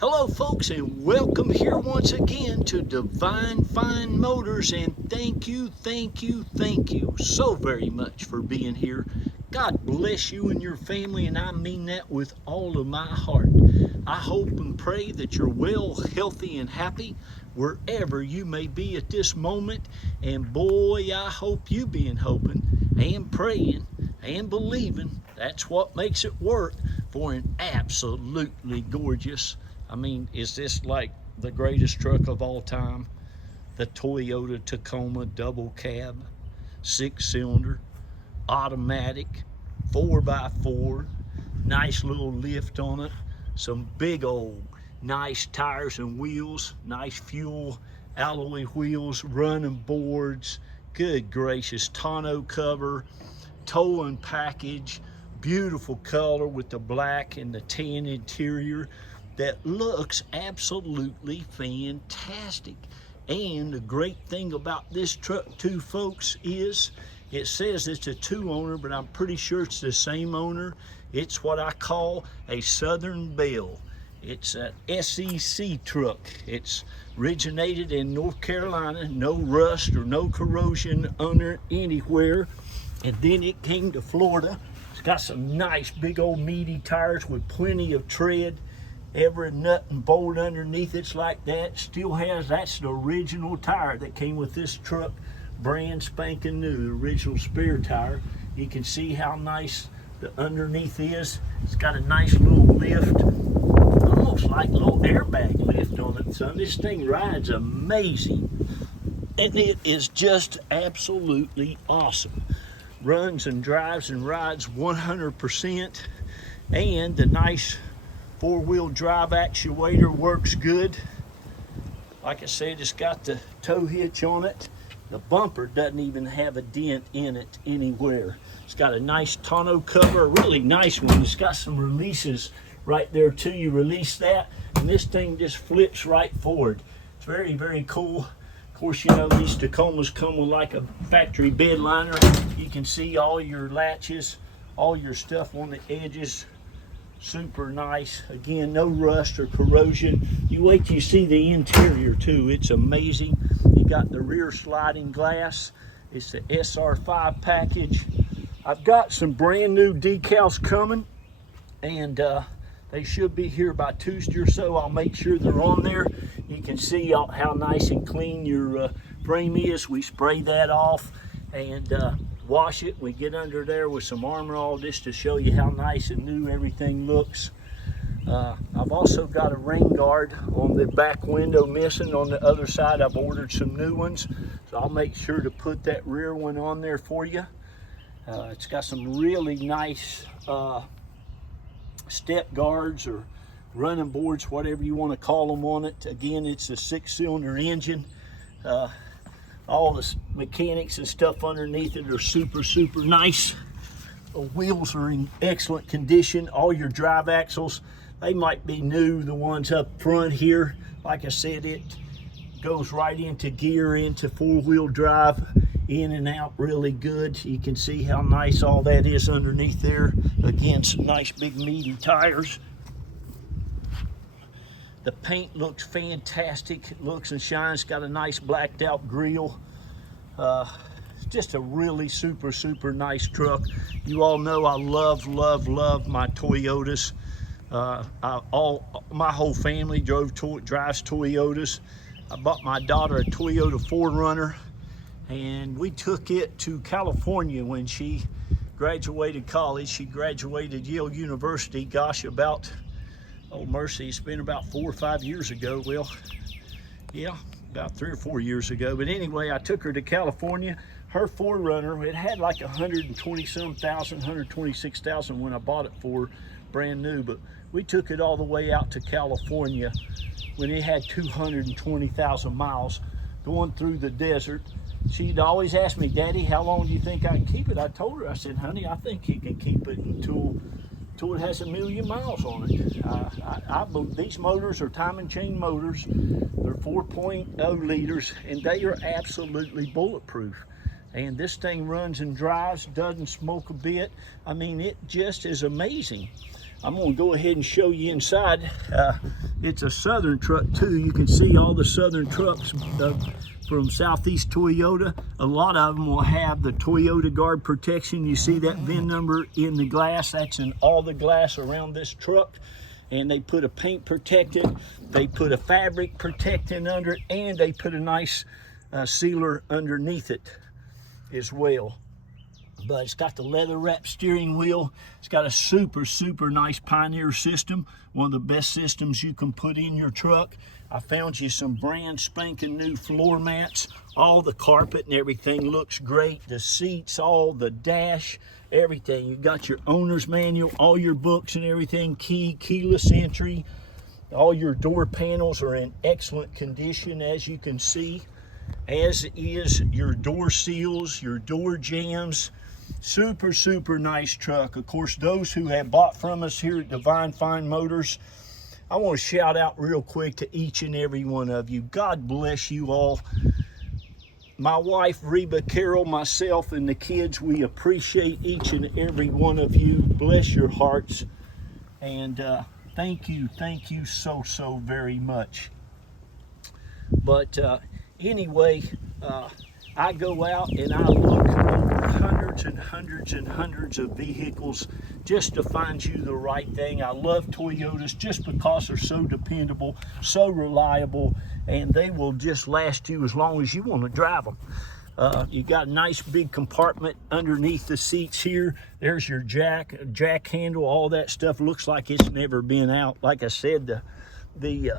Hello folks, and welcome here once again to Divine Fine Motors, and thank you so very much for being here. God bless you and your family, and I mean that with all of my heart. I hope and pray that you're well, healthy, and happy wherever you may be at this moment. And boy, I hope you been hoping and praying and believing. That's what makes it work for an absolutely gorgeous, is this like the greatest truck of all time? The Toyota Tacoma double cab, 6-cylinder, automatic, 4x4, nice little lift on it, some big old nice tires and wheels, nice fuel alloy wheels, running boards, good gracious, tonneau cover, towing package, beautiful color with the black and the tan interior that looks absolutely fantastic. And the great thing about this truck too, folks, is it says it's a 2-owner, but I'm pretty sure it's the same owner. It's what I call a Southern Belle. It's an SEC truck. It's originated in North Carolina, no rust or no corrosion under anywhere. And then it came to Florida. It's got some nice big old meaty tires with plenty of tread. Every nut and bolt underneath it's like that. Still has, that's the original tire that came with this truck, brand spanking new, the original spare tire. You can see how nice the underneath is. It's got a nice little lift, almost like a little airbag lift on it, son. This thing rides amazing, and it is just absolutely awesome. Runs and drives and rides 100%, and the nice 4-wheel drive actuator works good. Like I said, it's got the tow hitch on it. The bumper doesn't even have a dent in it anywhere. It's got a nice tonneau cover, a really nice one. It's got some releases right there too. You release that and this thing just flips right forward. It's very, very cool. Of course, you know, these Tacomas come with like a factory bed liner. You can see all your latches, all your stuff on the edges. Super nice. Again, no rust or corrosion. You wait till you see the interior too. It's amazing. You got the rear sliding glass. It's the SR5 package. I've got some brand new decals coming, and they should be here by Tuesday or so. I'll make sure they're on there. You can see how nice and clean your frame is. We spray that off and wash it. We get under there with some Armor All just to show you how nice and new everything looks. I've also got a rain guard on the back window missing. On the other side, I've ordered some new ones, so I'll make sure to put that rear one on there for you. It's got some really nice step guards or running boards, whatever you want to call them, on it. Again, it's a 6-cylinder engine. All the mechanics and stuff underneath it are super nice. The wheels are in excellent condition. All your drive axles, they might be new. The ones up front here, like I said, it goes right into gear, into 4-wheel drive, in and out really good. You can see how nice all that is underneath there. Again, some nice big meaty tires. The paint looks fantastic. It looks and shines. Got a nice blacked out grille. Just a really super nice truck. You all know I love my Toyotas. My whole family drives Toyotas. I bought my daughter a Toyota 4Runner, and we took it to California when she graduated college. She graduated Yale University, gosh, about, oh mercy, it's been about 4 or 5 years ago. Well, yeah, about 3 or 4 years ago. But anyway, I took her to California. Her 4Runner, it had like 120-some thousand, 126,000 when I bought it for brand new, but we took it all the way out to California when it had 220,000 miles going through the desert. She'd always ask me, Daddy, how long do you think I can keep it? I told her, I said, honey, I think you can keep it until it has 1,000,000 miles on it. These motors are time and chain motors. They're 4.0 liters, and they are absolutely bulletproof. And this thing runs and drives, doesn't smoke a bit. I mean, it just is amazing. I'm gonna go ahead and show you inside. It's a Southern truck too. You can see all the Southern trucks from Southeast Toyota. A lot of them will have the Toyota Guard protection. You see that VIN number in the glass? That's in all the glass around this truck. And they put a paint protectant, they put a fabric protectant under it, and they put a nice sealer underneath it as well. But it's got the leather wrapped steering wheel. It's got a super, super nice Pioneer system. One of the best systems you can put in your truck. I found you some brand spanking new floor mats. All the carpet and everything looks great. The seats, all the dash, everything. You got your owner's manual, all your books and everything, keyless entry. All your door panels are in excellent condition, as you can see, as is your door seals, your door jambs. Super, super nice truck. Of course, those who have bought from us here at Divine Fine Motors, I want to shout out real quick to each and every one of you. God bless you all. My wife, Reba, Carol, myself, and the kids, we appreciate each and every one of you. Bless your hearts. And thank you so, so very much. But anyway, I go out and I look over hundreds and hundreds and hundreds of vehicles just to find you the right thing. I love Toyotas just because they're so dependable, so reliable, and they will just last you as long as you want to drive them. You got a nice big compartment underneath the seats here. There's your jack handle, all that stuff looks like it's never been out. Like I said, the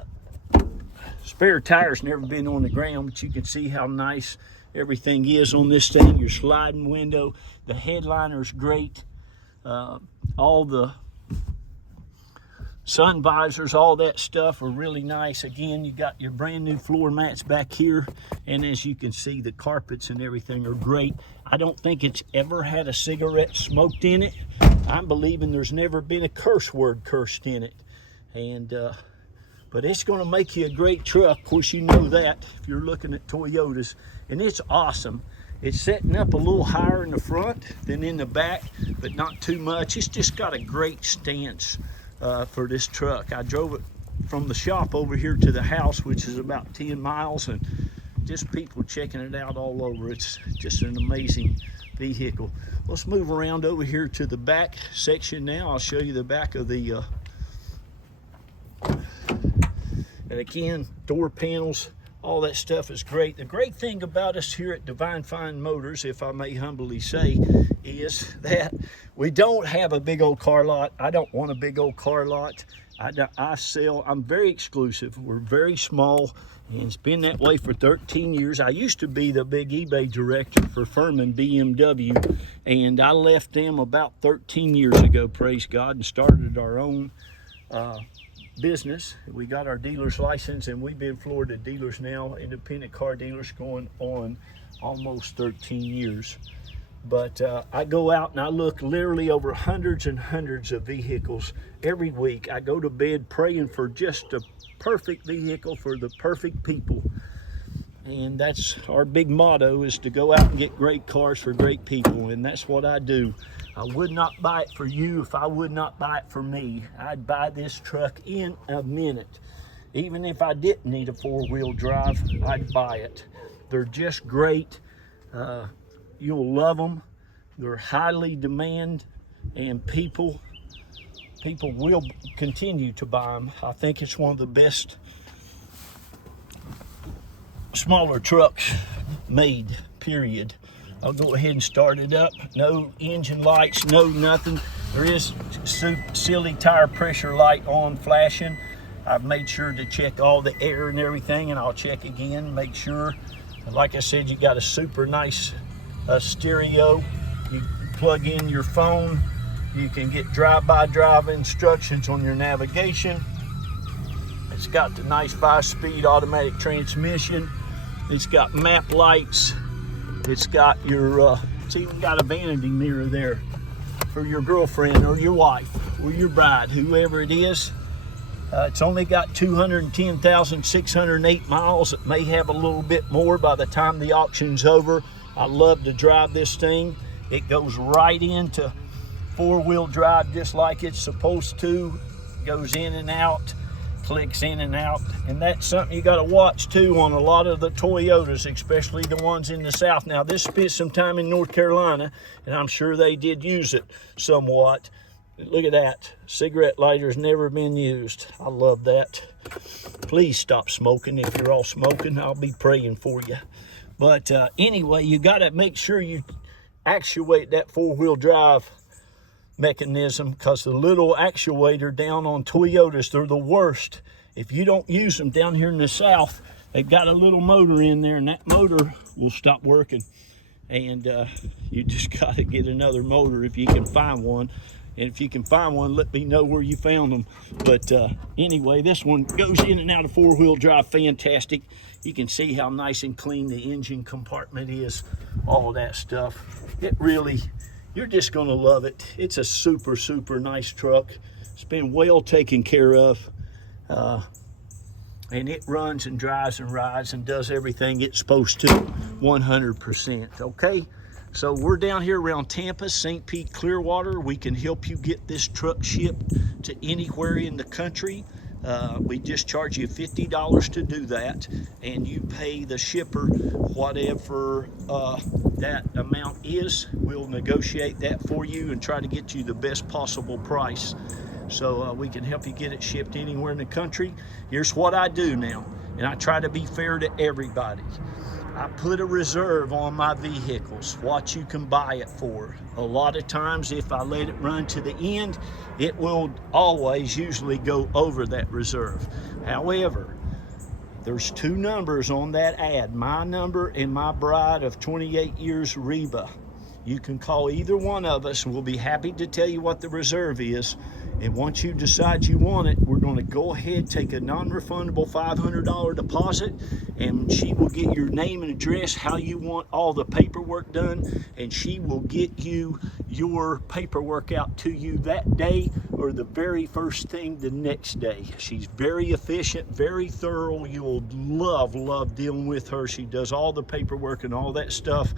spare tire's never been on the ground, but you can see how nice everything is on this thing. Your sliding window, the headliner's great. All the sun visors, all that stuff are really nice. Again, you got your brand new floor mats back here, and as you can see, the carpets and everything are great. I don't think it's ever had a cigarette smoked in it. I'm believing there's never been a curse word cursed in it. And but it's going to make you a great truck. Of course, you know that if you're looking at Toyotas. And it's awesome. It's setting up a little higher in the front than in the back, but not too much. It's just got a great stance for this truck. I drove it from the shop over here to the house, which is about 10 miles, and just people checking it out all over. It's just an amazing vehicle. Let's move around over here to the back section now. I'll show you the back of the and again, door panels, all that stuff is great. The great thing about us here at Divine Fine Motors, if I may humbly say, is that we don't have a big old car lot. I don't want a big old car lot. I'm very exclusive. We're very small, and it's been that way for 13 years. I used to be the big eBay director for Furman BMW, and I left them about 13 years ago, praise God, and started our own business. We got our dealer's license, and we've been Florida dealers now, independent car dealers, going on almost 13 years. But I go out and I look literally over hundreds and hundreds of vehicles every week. I go to bed praying for just a perfect vehicle for the perfect people. And that's our big motto, is to go out and get great cars for great people. And that's what I do. I would not buy it for you if I would not buy it for me. I'd buy this truck in a minute. Even if I didn't need a four-wheel drive, I'd buy it. They're just great. You'll love them. They're highly demanded, and people will continue to buy them. I think it's one of the best smaller trucks made, period. I'll go ahead and start it up. No engine lights, no nothing. There is silly tire pressure light on flashing. I've made sure to check all the air and everything, and I'll check again, make sure. Like I said, you got a super nice stereo. You plug in your phone. You can get drive-by-drive instructions on your navigation. It's got the nice 5-speed automatic transmission. It's got map lights. It's got your, it's even got a vanity mirror there for your girlfriend or your wife or your bride, whoever it is. It's only got 210,608 miles. It may have a little bit more by the time the auction's over. I love to drive this thing. It goes right into four-wheel drive just like it's supposed to. Goes in and out, clicks in and out, and that's something you got to watch too on a lot of the Toyotas, especially the ones in the South. Now this spent some time in North Carolina, and I'm sure they did use it somewhat. Look at that, cigarette lighter's never been used. I love that. Please stop smoking. If you're all smoking, I'll be praying for you. But anyway, you got to make sure you actuate that four-wheel drive mechanism, because the little actuator down on Toyotas, they're the worst. If you don't use them down here in the South, they've got a little motor in there, and that motor will stop working. And you just got to get another motor if you can find one. And if you can find one, let me know where you found them. But anyway, this one goes in and out of four-wheel drive fantastic. You can see how nice and clean the engine compartment is, all that stuff. It really, you're just gonna love it. It's a super, super nice truck. It's been well taken care of. And it runs and drives and rides and does everything it's supposed to 100%, okay? So we're down here around Tampa, St. Pete, Clearwater. We can help you get this truck shipped to anywhere in the country. We just charge you $50 to do that, and you pay the shipper whatever that amount is. We'll negotiate that for you and try to get you the best possible price. So we can help you get it shipped anywhere in the country. Here's what I do now, and I try to be fair to everybody. I put a reserve on my vehicles, what you can buy it for. A lot of times, if I let it run to the end, it will always usually go over that reserve. However, there's two numbers on that ad, my number and my bride of 28 years, Reba. You can call either one of us, and we'll be happy to tell you what the reserve is. And once you decide you want it, we're going to go ahead, take a non-refundable $500 deposit, and she will get your name and address, how you want all the paperwork done, and she will get you your paperwork out to you that day or the very first thing the next day. She's very efficient, very thorough. You'll love dealing with her. She does all the paperwork and all that stuff,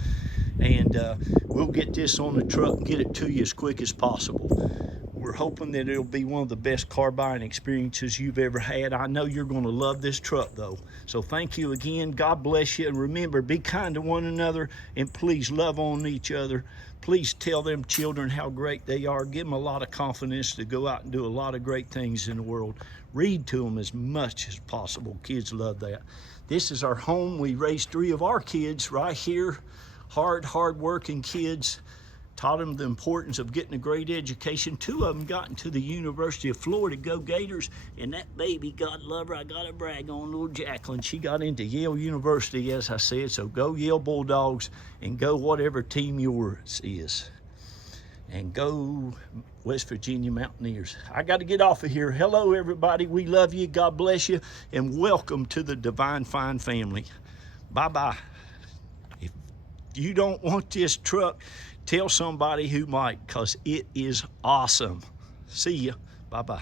and we'll get this on the truck and get it to you as quick as possible. We're hoping that it'll be one of the best car buying experiences you've ever had. I know you're going to love this truck, though. So thank you again. God bless you. And remember, be kind to one another, and please love on each other. Please tell them children how great they are. Give them a lot of confidence to go out and do a lot of great things in the world. Read to them as much as possible. Kids love that. This is our home. We raised 3 of our kids right here. Hard-working kids. Taught them the importance of getting a great education. 2 of them got into the University of Florida, go Gators, and that baby, God love her, I gotta brag on little Jacqueline. She got into Yale University, as I said, so go Yale Bulldogs, and go whatever team yours is. And go West Virginia Mountaineers. I gotta get off of here. Hello, everybody, we love you, God bless you, and welcome to the Divine Fine family. Bye-bye. If you don't want this truck, tell somebody who might, because it is awesome. See ya. Bye-bye.